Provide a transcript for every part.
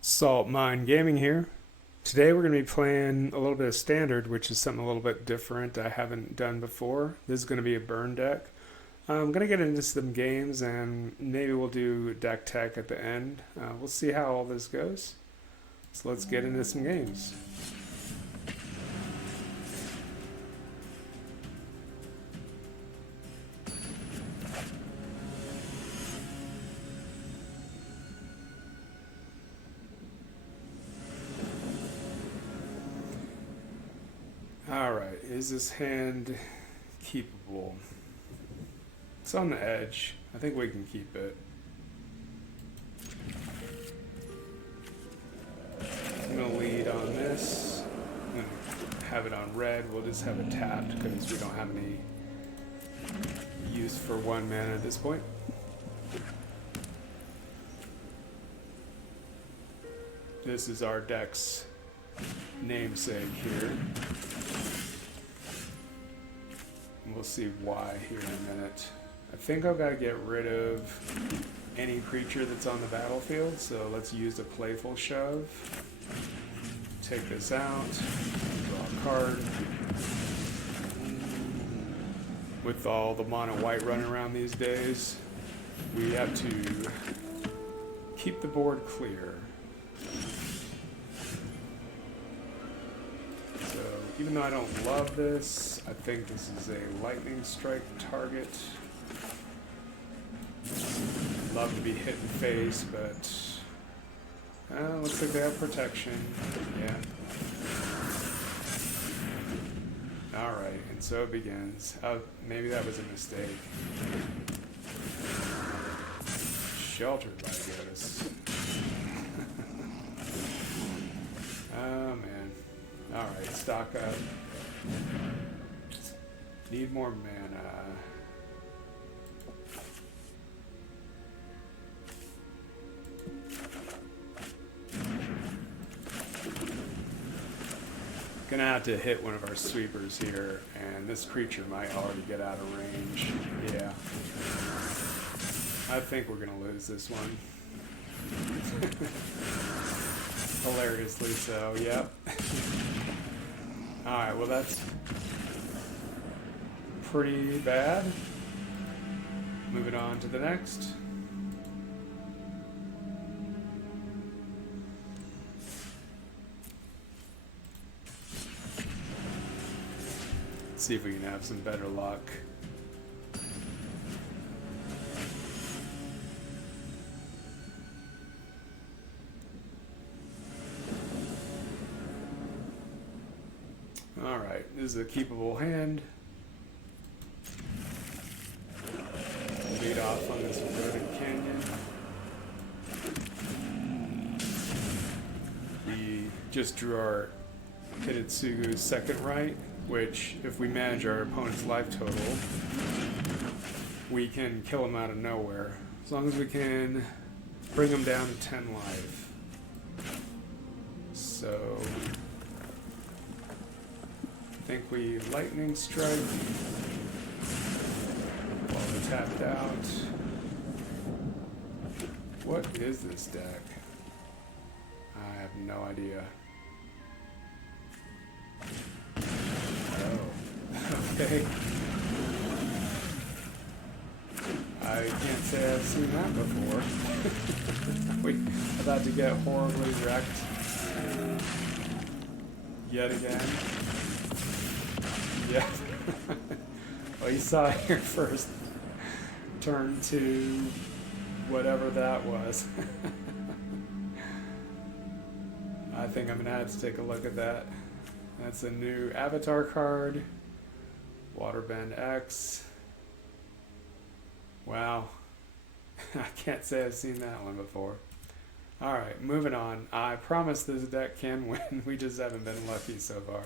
Salt Mine Gaming here. Today we're going to be playing a little bit of Standard, which is something a little bit different I haven't done before. This is going to be a burn deck. I'm going to get into some games and maybe we'll do deck tech at the end. We'll see how all this goes. So let's get into some games. Alright, is this hand keepable? It's on the edge. I think we can keep it. I'm going to lead on this. I'm going to have it on red. We'll just have it tapped because we don't have any use for 1 mana at this point. This is our deck's namesake here. We'll see why here in a minute. I think I've got to get rid of any creature that's on the battlefield, so let's use a playful shove. Take this out, draw a card. With all the mono white running around these days, we have to keep the board clear. Even though I don't love this, I think this is a lightning strike target. Love to be hit in the face, but looks like they have protection. Yeah. Alright, and so it begins. Maybe that was a mistake. Sheltered by ghosts. Oh man. Alright, stock up. Need more mana. Gonna have to hit one of our sweepers here, and this creature might already get out of range. Yeah. I think we're gonna lose this one. Hilariously so, yep. Alright, well that's pretty bad. Moving on to the next. Let's see if we can have some better luck. Alright, this is a keepable hand. Lead off on this eroded canyon. We just drew our Hidetsugu second right, which, if we manage our opponent's life total, we can kill him out of nowhere. As long as we can bring him down to 10 life. So I think we lightning strike while we're tapped out. What is this deck? I have no idea. Oh, okay. I can't say I've seen that before. We're about to get horribly wrecked yet again. Yeah. Well, you saw your first turn to whatever that was. I think I'm going to have to take a look at that. That's a new avatar card. Waterbend X. Wow. I can't say I've seen that one before. Alright, moving on. I promise this deck can win. We just haven't been lucky so far.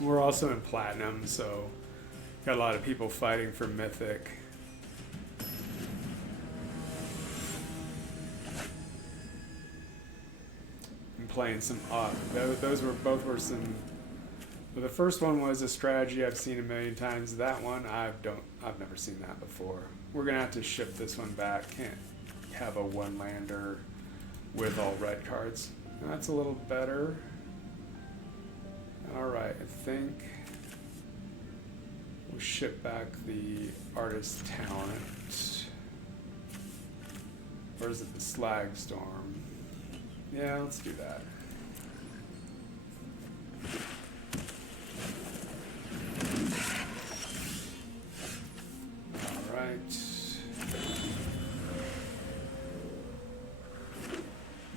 We're also in Platinum, so got a lot of people fighting for Mythic. I'm playing some those were some But the first one was a strategy I've seen a million times. That one I've never seen that before. We're gonna have to ship this one back. Can't have a one lander with all red cards. That's a little better. Alright, I think we'll ship back the artist talent. Or is it the slag storm? Yeah, let's do that. Alright.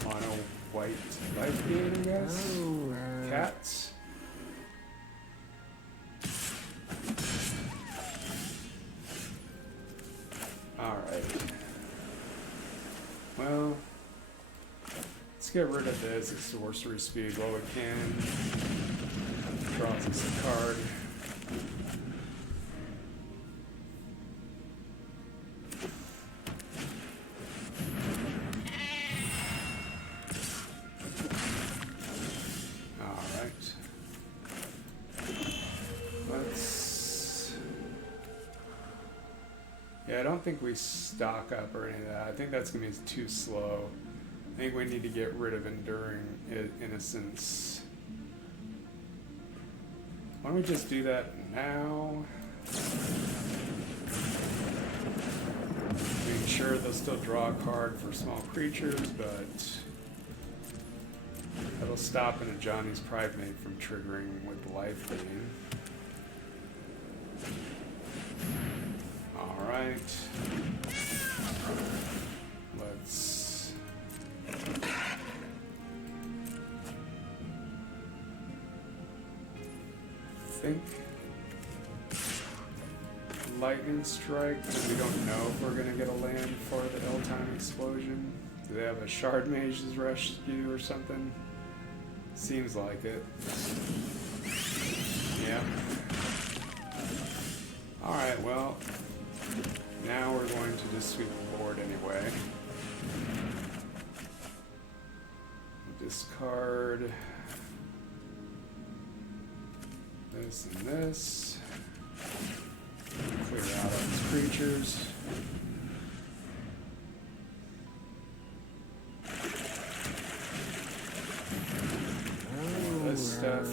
Mono white life gain, I guess. Cats. Alright. Well, let's get rid of this at sorcery speed while we can. Draws us a card. Alright. Yeah, I don't think we stock up or any of that. I think that's going to be too slow. I think we need to get rid of Enduring Innocence. Why don't we just do that now? Being sure they'll still draw a card for small creatures, but that'll stop a Johnny's Pride Mate from triggering with life gain. Alright. Let's think. Lightning Strike, because we don't know if we're going to get a land for the Ill-Time Explosion. Do they have a Shard Mage's Rescue or something? Seems like it. Yeah. Alright, well, now we're going to just sweep the board anyway. Discard this and this. Clear out all these creatures. All this stuff.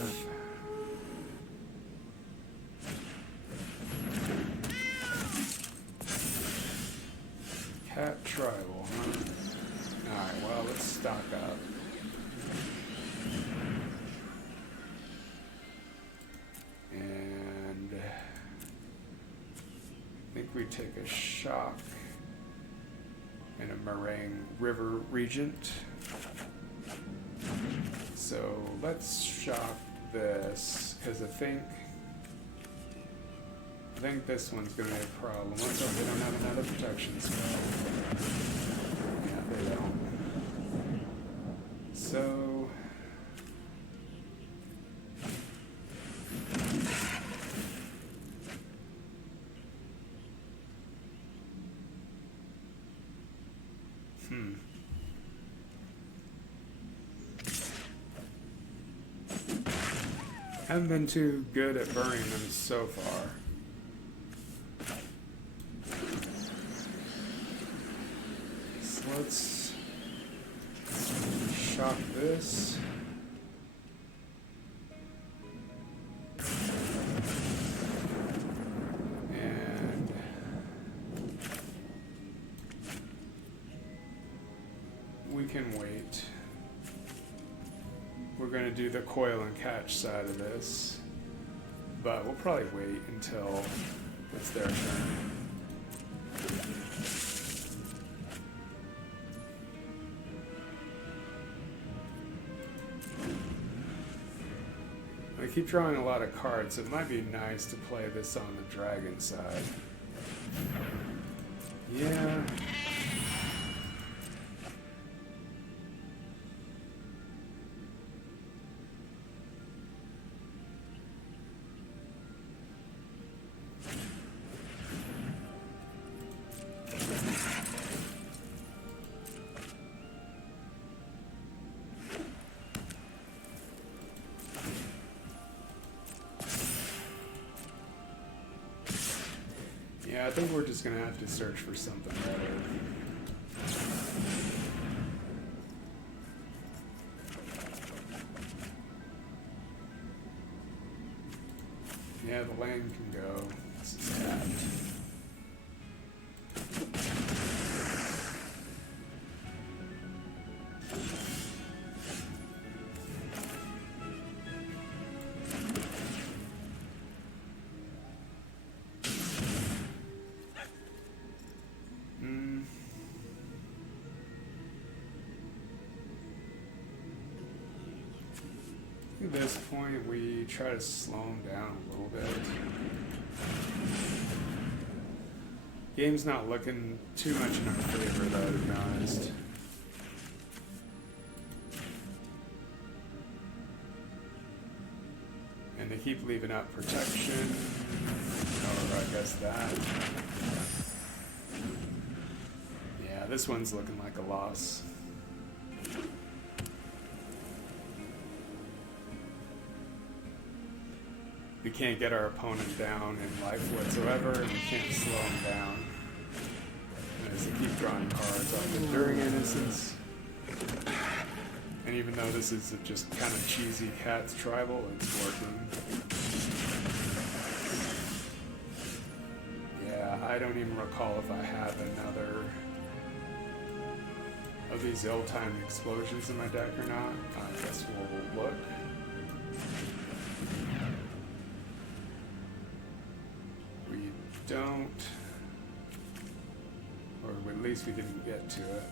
Cat tribal, huh? Alright, well, let's stock up. And I think we take a shock and a Meringue River Regent. So let's shock this, because I think this one's going to be a problem. Let's hope they don't have another protection spell. Yeah, they don't. So haven't been too good at burning them so far. So let's shock this. And we can wait. We're going to do the coil and catch side of this, but we'll probably wait until it's their turn. I keep drawing a lot of cards, so it might be nice to play this on the dragon side. Yeah. Yeah, I think we're just gonna have to search for something better. Yeah, the land can go. This is tapped. At this point, we try to slow him down a little bit. Game's not looking too much in our favor, though, to be honest. And they keep leaving out protection. Or I guess that. Yeah, this one's looking like a loss. We can't get our opponent down in life whatsoever, and we can't slow him down. As they keep drawing cards off Enduring Innocence. And even though this is just kind of cheesy Cat's Tribal, it's working. Yeah, I don't even recall if I have another of these ill-timed explosions in my deck or not. I guess we'll look. Don't, or at least we can get to it.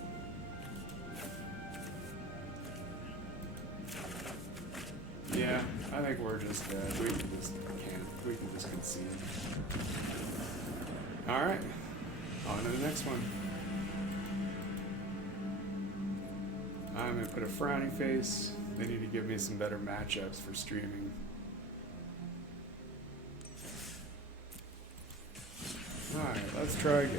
Yeah, I think we're just dead. We can just concede. All right, on to the next one. I'm gonna put a frowny face. They need to give me some better matchups for streaming. Alright, let's try again.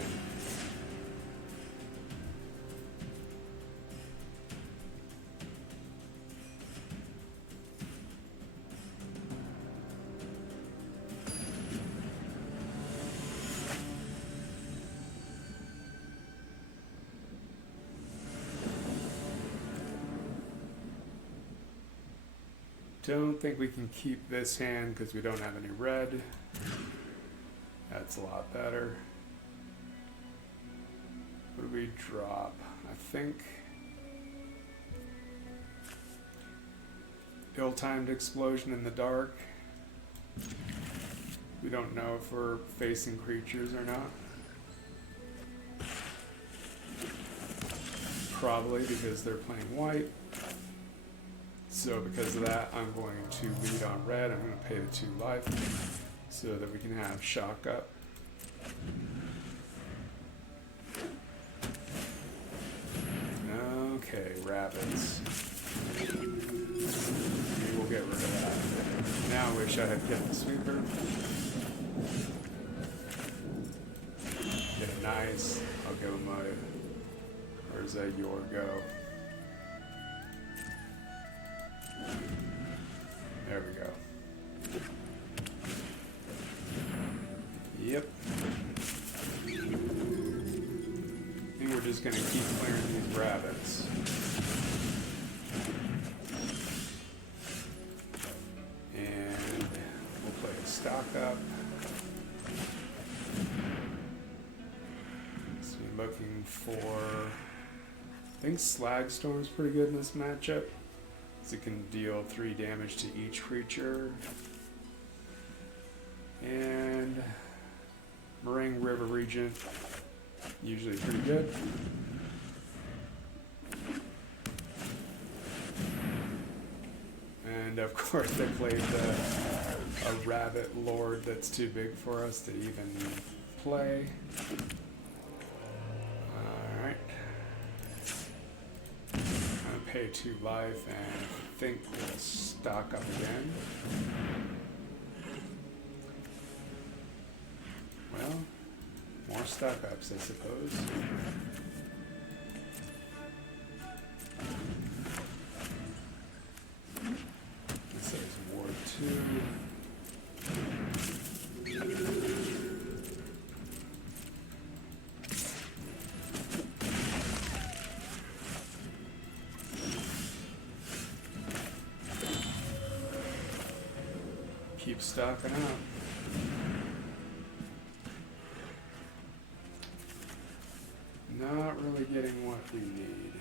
Don't think we can keep this hand because we don't have any red. That's a lot better. What do we drop? I think ill-timed explosion in the dark. We don't know if we're facing creatures or not. Probably because they're playing white. So because of that, I'm going to lead on red. I'm going to pay the 2 life. So that we can have shock up. Okay, rabbits. Maybe we'll get rid of that. Now I wish I had kept the sweeper. Get a nice. I'll give him a. Where's that your go? There we go. Yep. I think we're just going to keep clearing these rabbits. And we'll play a stock up. So we're looking for... I think Slag Storm's pretty good in this matchup. Because it can deal 3 damage to each creature. And... Meringue River Regent, usually pretty good. And of course they played a Rabbit Lord that's too big for us to even play. Alright. I'm gonna pay 2 life and I think we'll stock up again. Well, more stock ups, I suppose. This is Ward 2. keep stocking up. Not really getting what we need.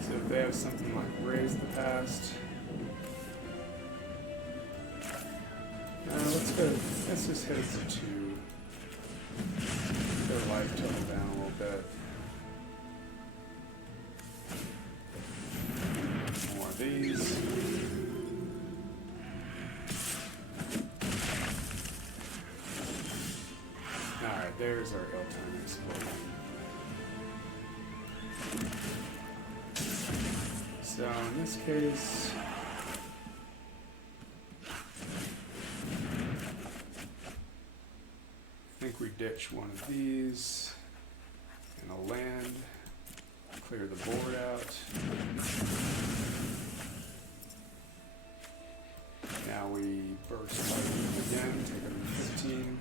So if they have something like raise the past. Let's just hit it to 2. Their life total down a little bit. More of these. Alright, there's our ill-time explosion. So in this case, I think we ditch one of these and a land, clear the board out. Now we burst lightning again, take them to 15.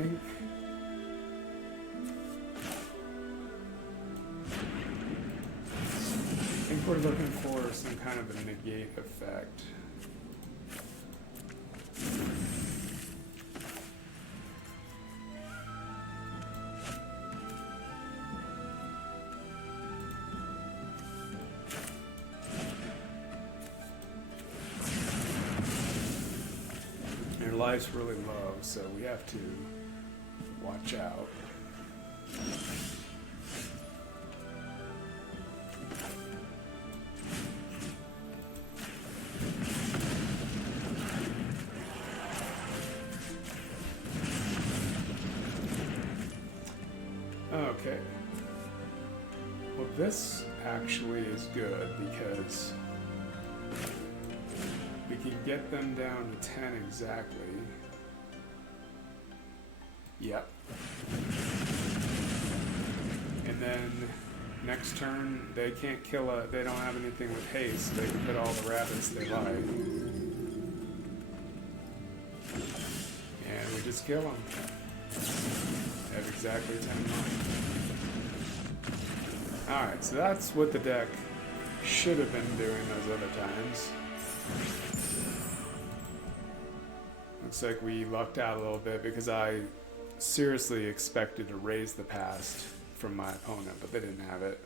I think we're looking for some kind of a negate effect. Their life's really low, so we have to watch out. Okay. Well, this actually is good because we can get them down to 10 exactly. Yep. And then next turn, they can't kill they don't have anything with haste. They can put all the rabbits they like. And we just kill them. They have exactly 10 life. Alright, so that's what the deck should have been doing those other times. Looks like we lucked out a little bit because I seriously expected to raise the past from my opponent, but they didn't have it.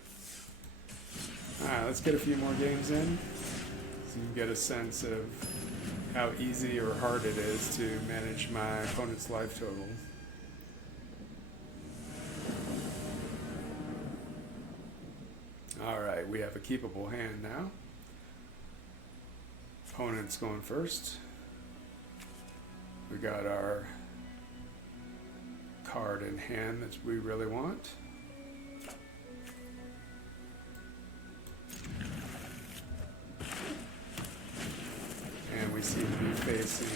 Alright, let's get a few more games in so you can get a sense of how easy or hard it is to manage my opponent's life total. Alright, we have a keepable hand now. Opponent's going first. We got our card in hand that we really want. And we seem to be facing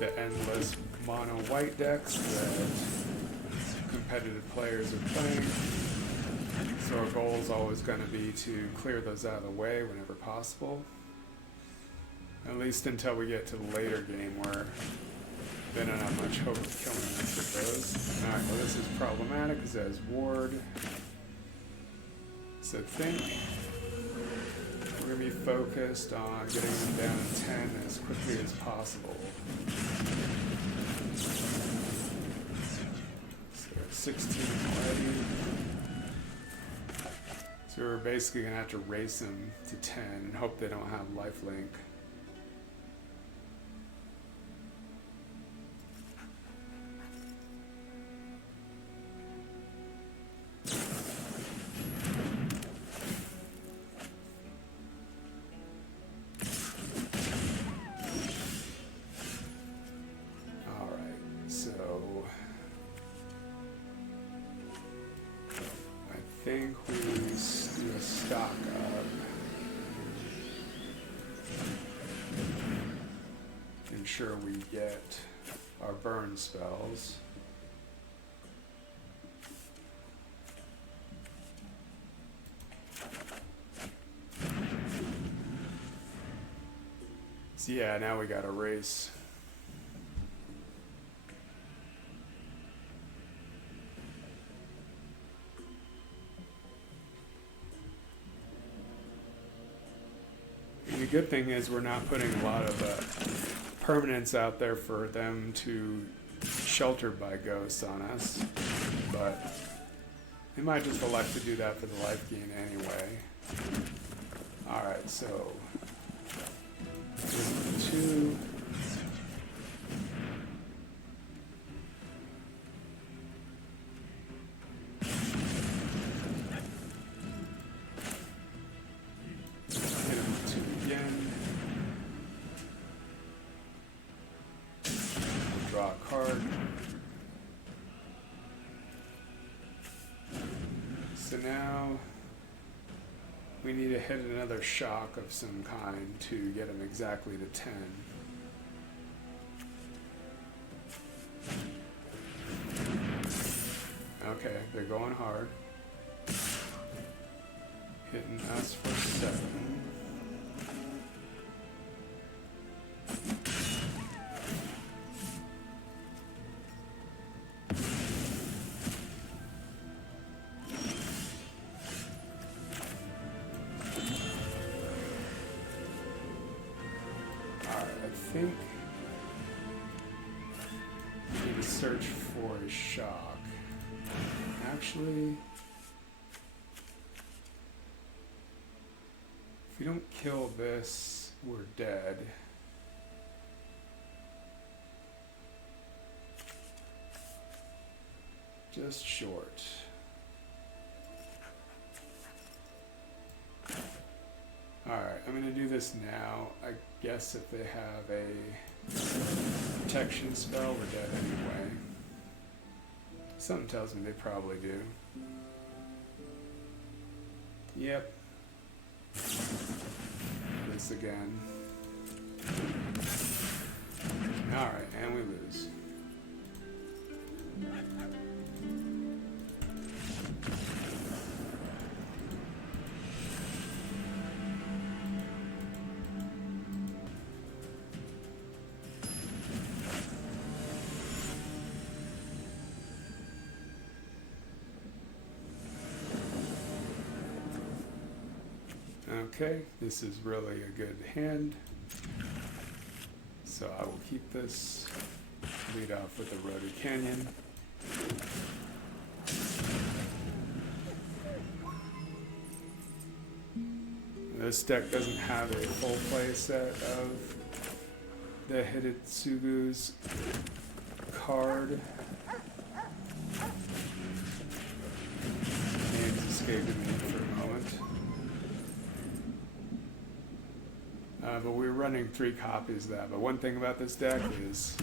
the endless mono white decks that competitive players are playing. So our goal is always going to be to clear those out of the way whenever possible. At least until we get to the later game where they don't have much hope of killing us with those. Alright, well this is problematic because it has ward. So think we're going to be focused on getting them down to 10 as quickly as possible. So 16 already. So we're basically going to have to race them to 10 and hope they don't have lifelink. think we do a stock up. Ensure we get our burn spells. So yeah, now we got a race. And the good thing is we're not putting a lot of permanents out there for them to shelter by ghosts on us, but they might just elect to do that for the life gain anyway. Alright, so 2. Hit him 2 again. Draw a card. So now we need to hit another shock of some kind to get him exactly to 10. Okay, they're going hard. Hitting us for 7. I think we need to search for a shock. Actually, if we don't kill this, we're dead. Just short. Alright, I'm going to do this now. I guess if they have a protection spell, we're dead anyway. Something tells me they probably do. Yep. This again. Alright, and we lose. Okay, this is really a good hand, so I will keep this, lead off with the Rotary Canyon. This deck doesn't have a full play set of the Hidetsugu's card. Names escaped me for a moment. But we're running 3 copies of that. But one thing about this deck is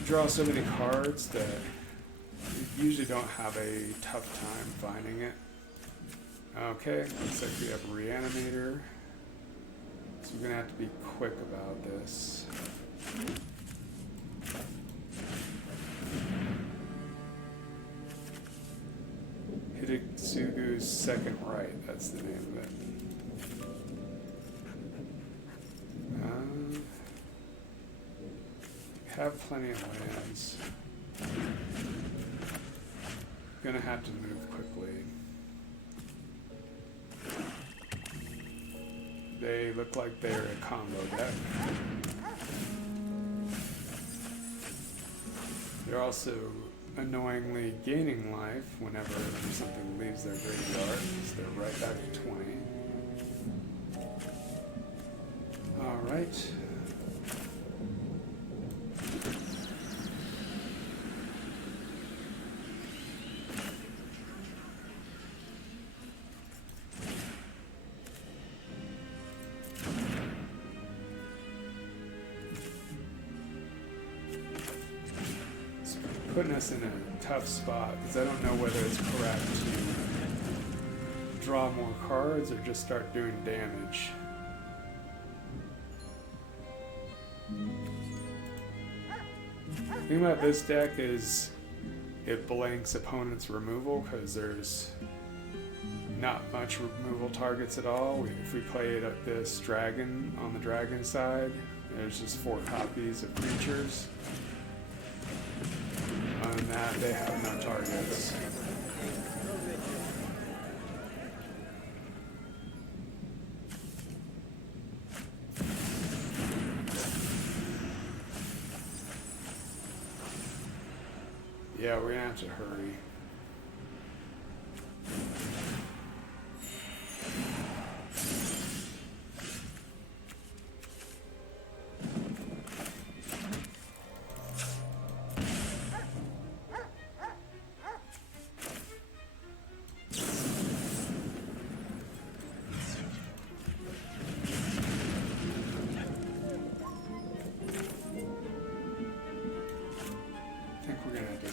you draw so many cards that you usually don't have a tough time finding it. Okay, looks like we have a Reanimator. So we're going to have to be quick about this. Hidetsugu's Second Right, that's the name of it. Have plenty of lands. Gonna have to move quickly. They look like they're a combo deck. They're also annoyingly gaining life whenever something leaves their graveyard, so they're right back to 20. Alright. putting us in a tough spot because I don't know whether it's correct to draw more cards or just start doing damage. The thing about this deck is it blanks opponent's removal because there's not much removal targets at all. If we play it at this dragon on the dragon side, there's just 4 copies of creatures. Other than that, they have no targets. Yeah, we're gonna have to hurry.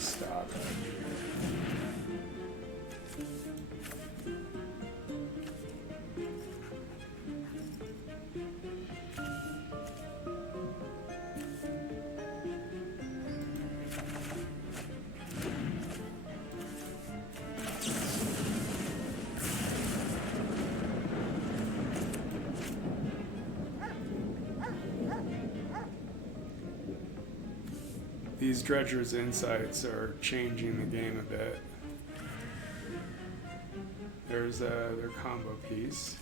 Stop. These Dredger's insights are changing the game a bit. There's their combo piece.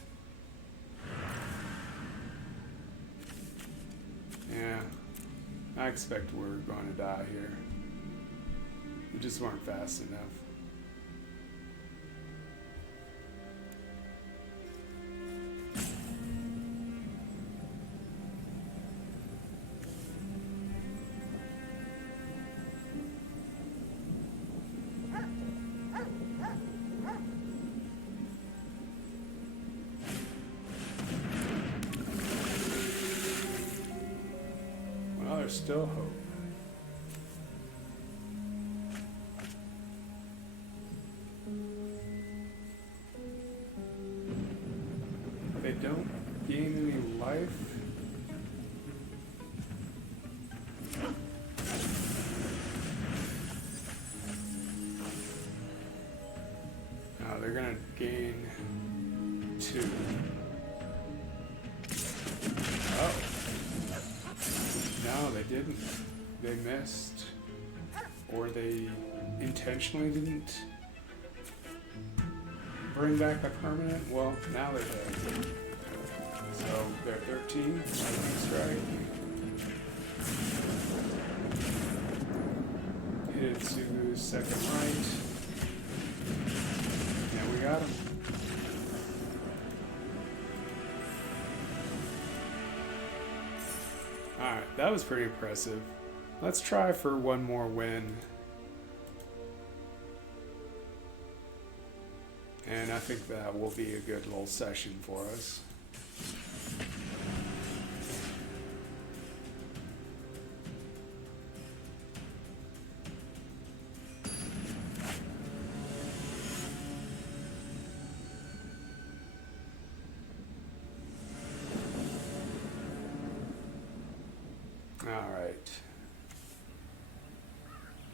Yeah, I expect we're going to die here. We just weren't fast enough. There's still hope. They don't gain any life. No, they're gonna gain 2. Oh. No, they didn't. They missed. Or they intentionally didn't bring back a permanent. Well, now they're dead. So they're 13. Strike. Hidetsugu's second right. Yeah, we got him. Alright, that was pretty impressive. Let's try for one more win. And I think that will be a good little session for us. Alright.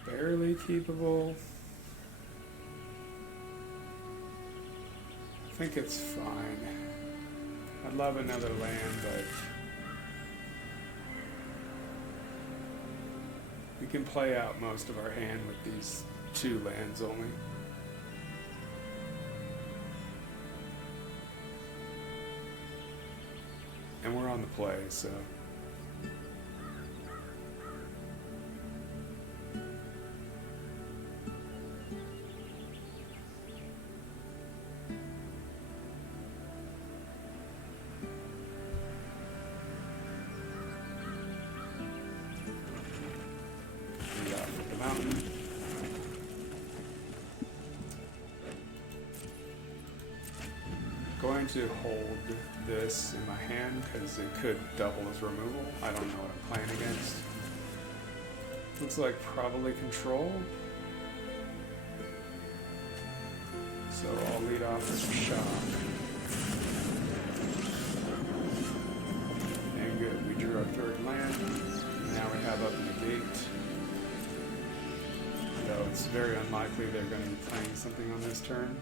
Barely keepable. I think it's fine. I'd love another land, but we can play out most of our hand with these 2 lands only. And we're on the play, so. Mountain. Going to hold this in my hand because it could double as removal. I don't know what I'm playing against. Looks like probably control. So I'll lead off with shock. And good, we drew our third land. Now we have up negate. Though it's very unlikely they're going to be playing something on this turn.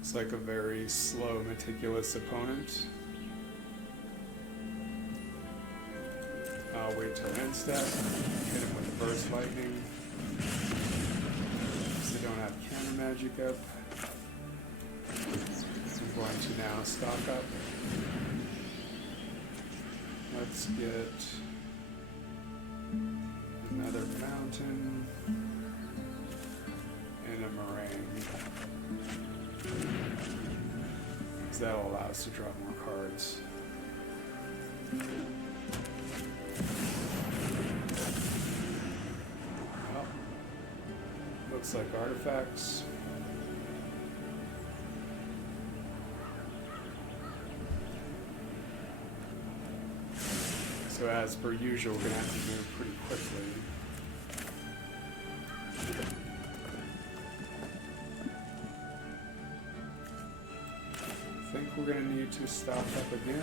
It's like a very slow, meticulous opponent. I'll wait till end step, hit him with the burst lightning. They don't have counter magic up. I'm going to now stock up. Let's get another mountain and a meringue. Because that'll allow us to draw more cards. Well, looks like artifacts. So as per usual, we're going to have to move pretty quickly. I think we're going to need to stock up again.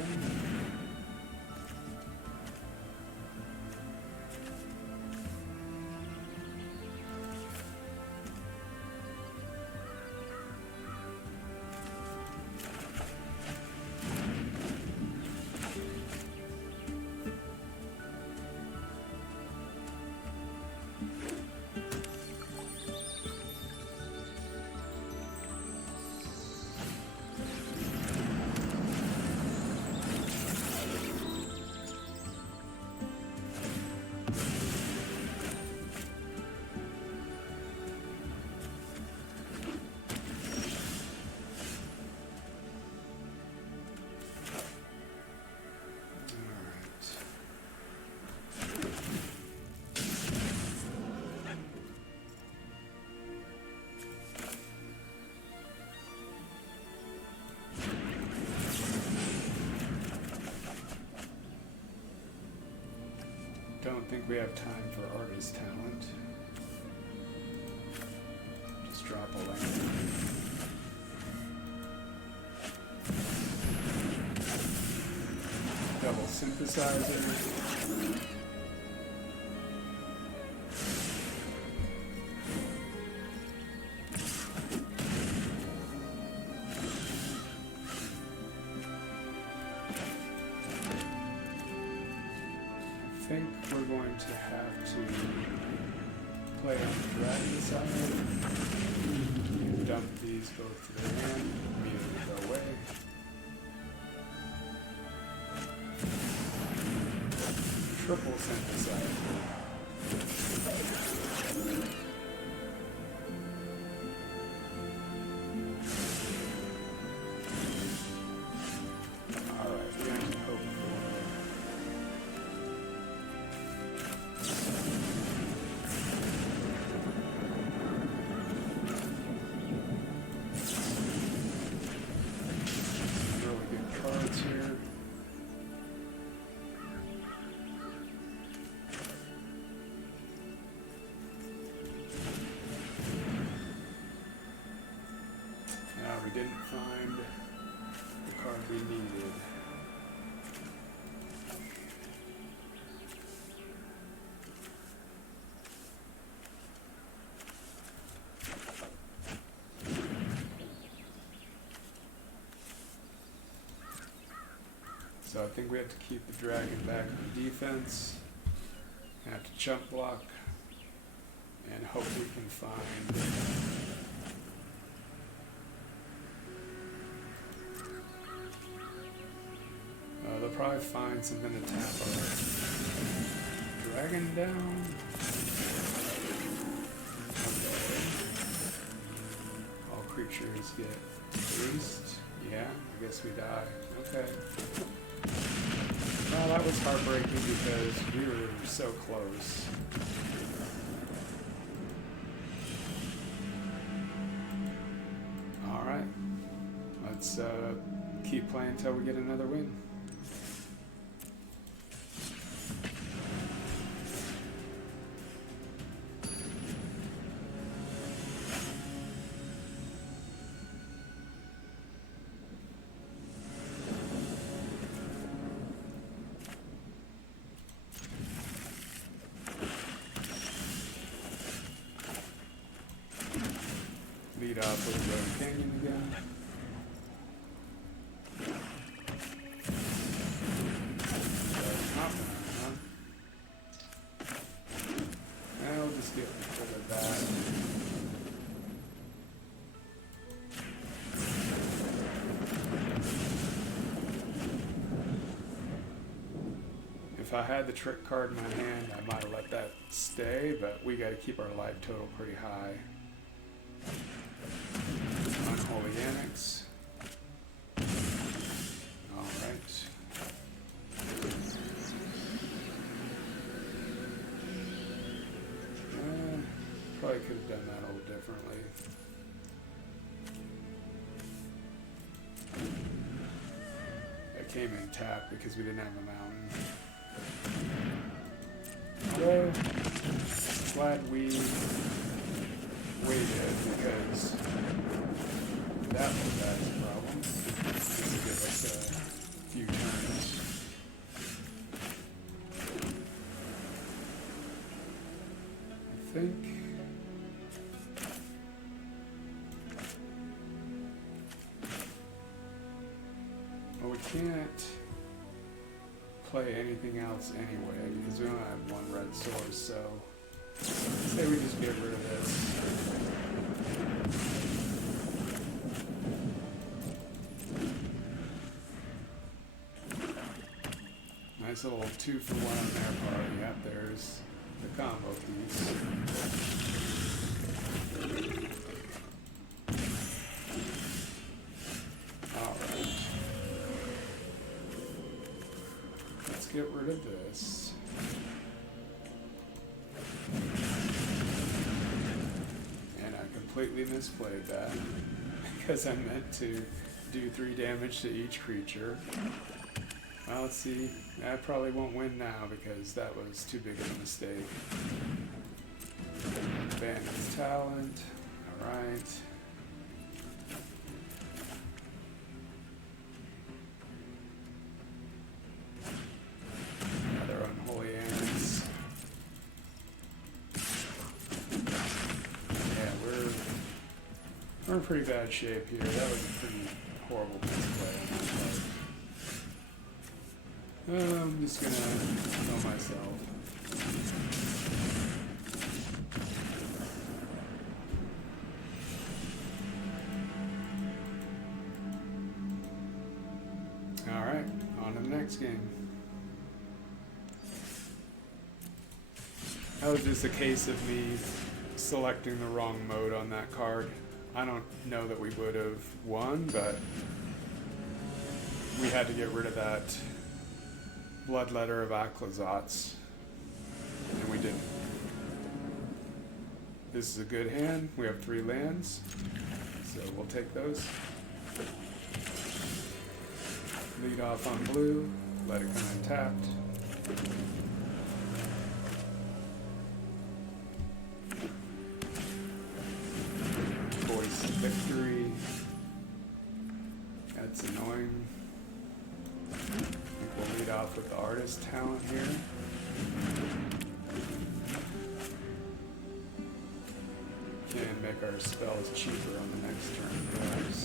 Don't think we have time for artist talent. Just drop a land. Double synthesizer. I think we're going to have to play on the dragon side and dump these both to their hand, immediately go away. Triple synthesizer. We didn't find the card we needed. So I think we have to keep the dragon back on defense. We have to jump block and hope we can find they'll probably find something to tap our dragon down. Okay. creatures get released. Yeah, I guess we die. Okay. Well, that was heartbreaking because we were so close. Alright. Let's keep playing until we get another win. Lead off with the canyon again. I'll just get rid of that. If I had the trick card in my hand, I might have let that stay, but we got to keep our life total pretty high. Unholy Annex. Alright. Probably could have done that a little differently. I came in tapped because we didn't have a mountain. Although, glad we waited because that was a problem. Just to give us a few turns. I think. Well, we can't play anything else anyway because we only have one red source, so say we just get rid of this. Nice little 2-for-1 on their part. Yep, there's the combo piece. Alright. Let's get rid of this. And I completely misplayed that because I meant to do 3 damage to each creature. Well, let's see. I probably won't win now because that was too big of a mistake. Bandit's Talent. Alright. Another Unholy Annex. Yeah, we're in pretty bad shape here. That was a pretty horrible misplay on my part. I'm just gonna kill myself. Alright, on to the next game. That was just a case of me selecting the wrong mode on that card. I don't know that we would have won, but we had to get rid of that Bloodletter of Aclazotz, and we didn't. This is a good hand. We have 3 lands, so we'll take those. Lead off on blue, let it come in tapped. Voice Victory. That's annoying. We'll lead off with the Artist Talent here. Can make our spells cheaper on the next turn, perhaps.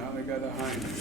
Now they got a Hymen.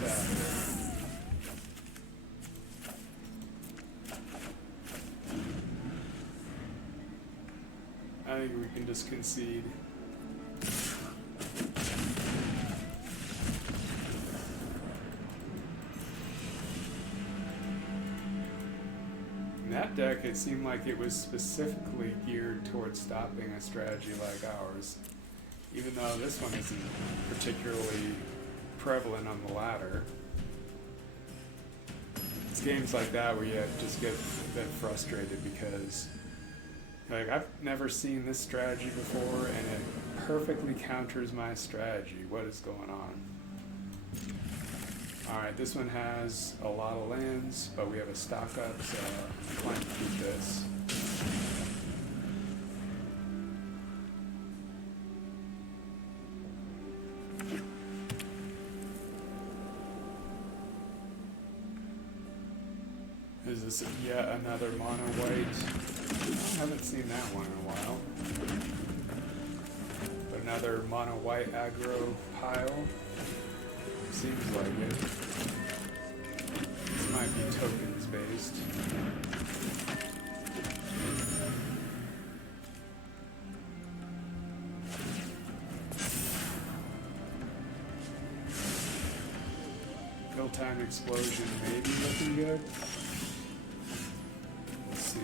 that here. I think we can just concede. In that deck, it seemed like it was specifically geared towards stopping a strategy like ours, even though this one isn't particularly prevalent on the ladder. It's games like that where you just get a bit frustrated because like I've never seen this strategy before and it perfectly counters my strategy. What is going on? Alright, this one has a lot of lands, but we have a stock up, so I'm planning to keep this. Is this yet another mono white? I haven't seen that one in a while. But another mono white aggro pile. Seems like it. This might be tokens based. Kill time explosion maybe looking good. Let's see.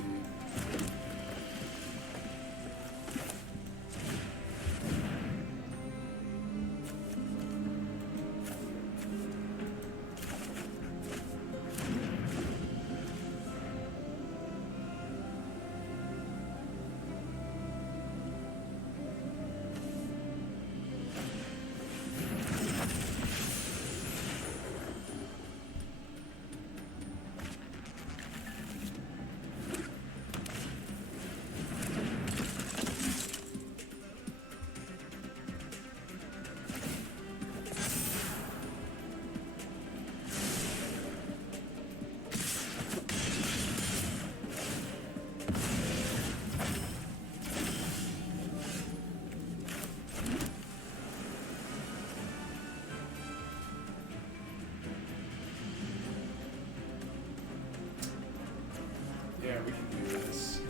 Yeah, we can do this.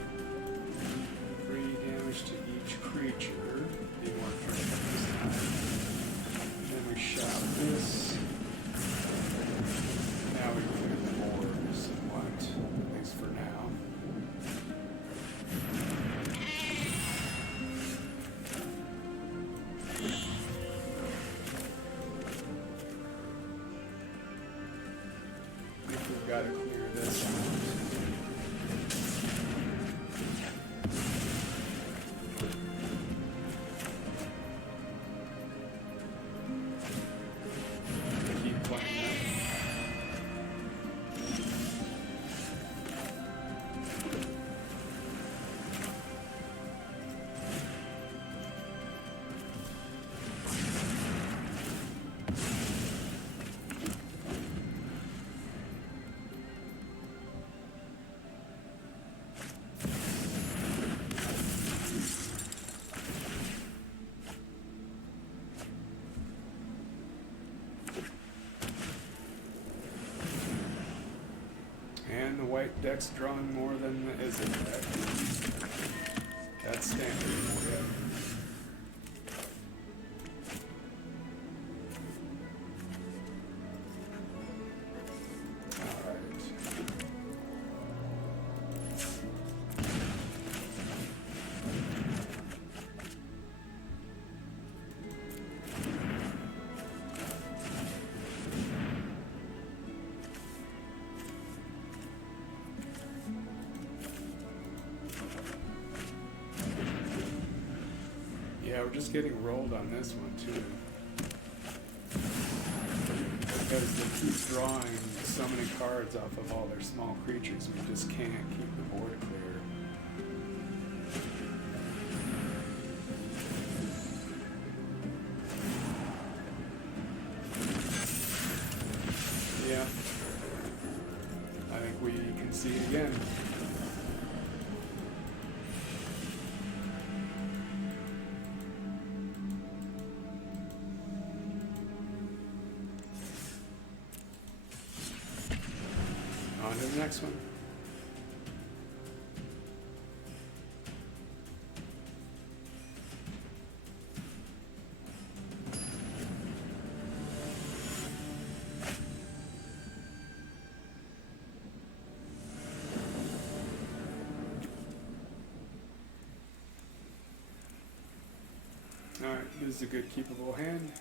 3 damage to each creature. Be more careful this time. Then we shot this. Now we clear the board somewhat, at least for now. I think we've got to clear this out. And the white deck's drawing more than the Izzet deck. That's standard for you. Yeah, we're just getting rolled on this one too. Because they keep drawing so many cards off of all their small creatures, we just can't keep the board clear. Yeah. I think we concede again. to the next one. Alright, this is a good keepable hand.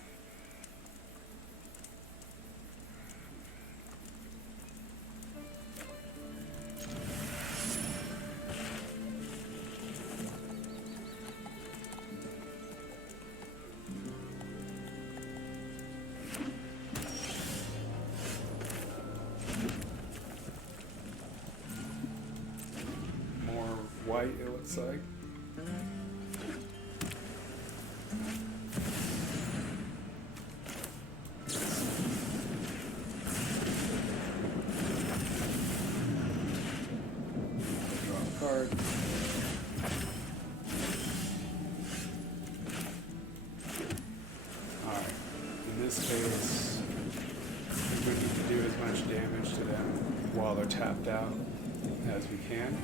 More white, it looks like. Card. Alright, in this case, we need to do as much damage to them while they're tapped out as we can.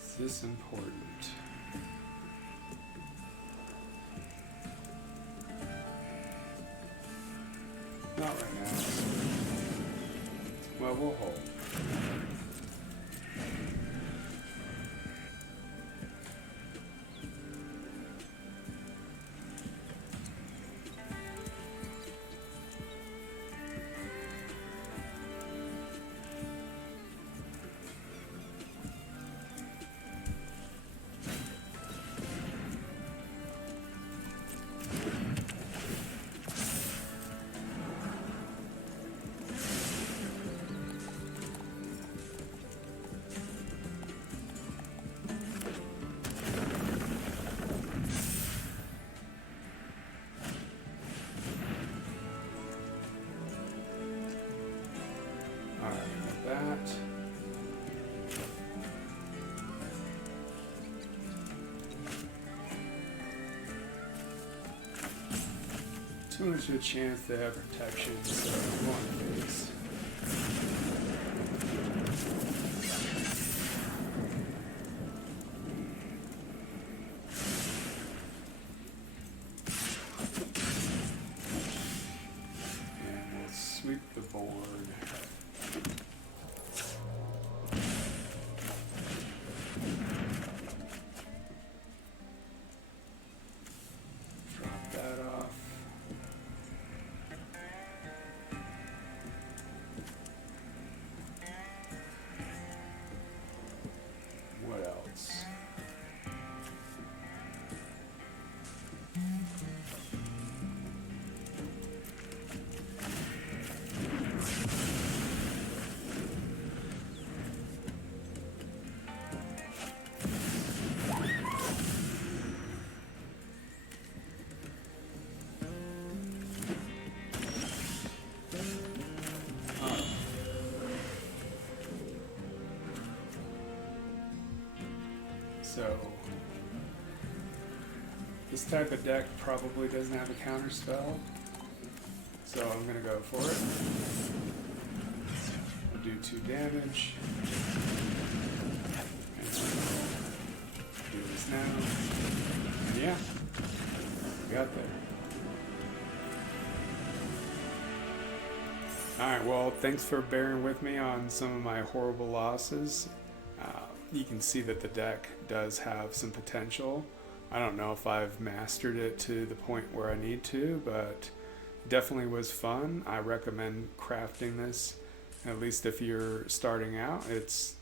Is this important? Not right now. Well, we'll hold. That. Too much of a chance they have protection, so one face. And we'll sweep the board. What else? So, this type of deck probably doesn't have a counter spell, so I'm going to go for it. I'll do 2 damage. And do this now. And yeah, we got there. Alright, well, thanks for bearing with me on some of my horrible losses. You can see that the deck does have some potential. I don't know if I've mastered it to the point where I need to, but definitely was fun. I recommend crafting this, at least if you're starting out. It's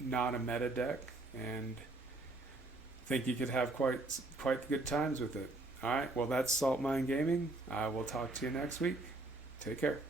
not a meta deck, and I think you could have quite good times with it. Alright, well, that's Salt Mine Gaming. I will talk to you next week. Take care.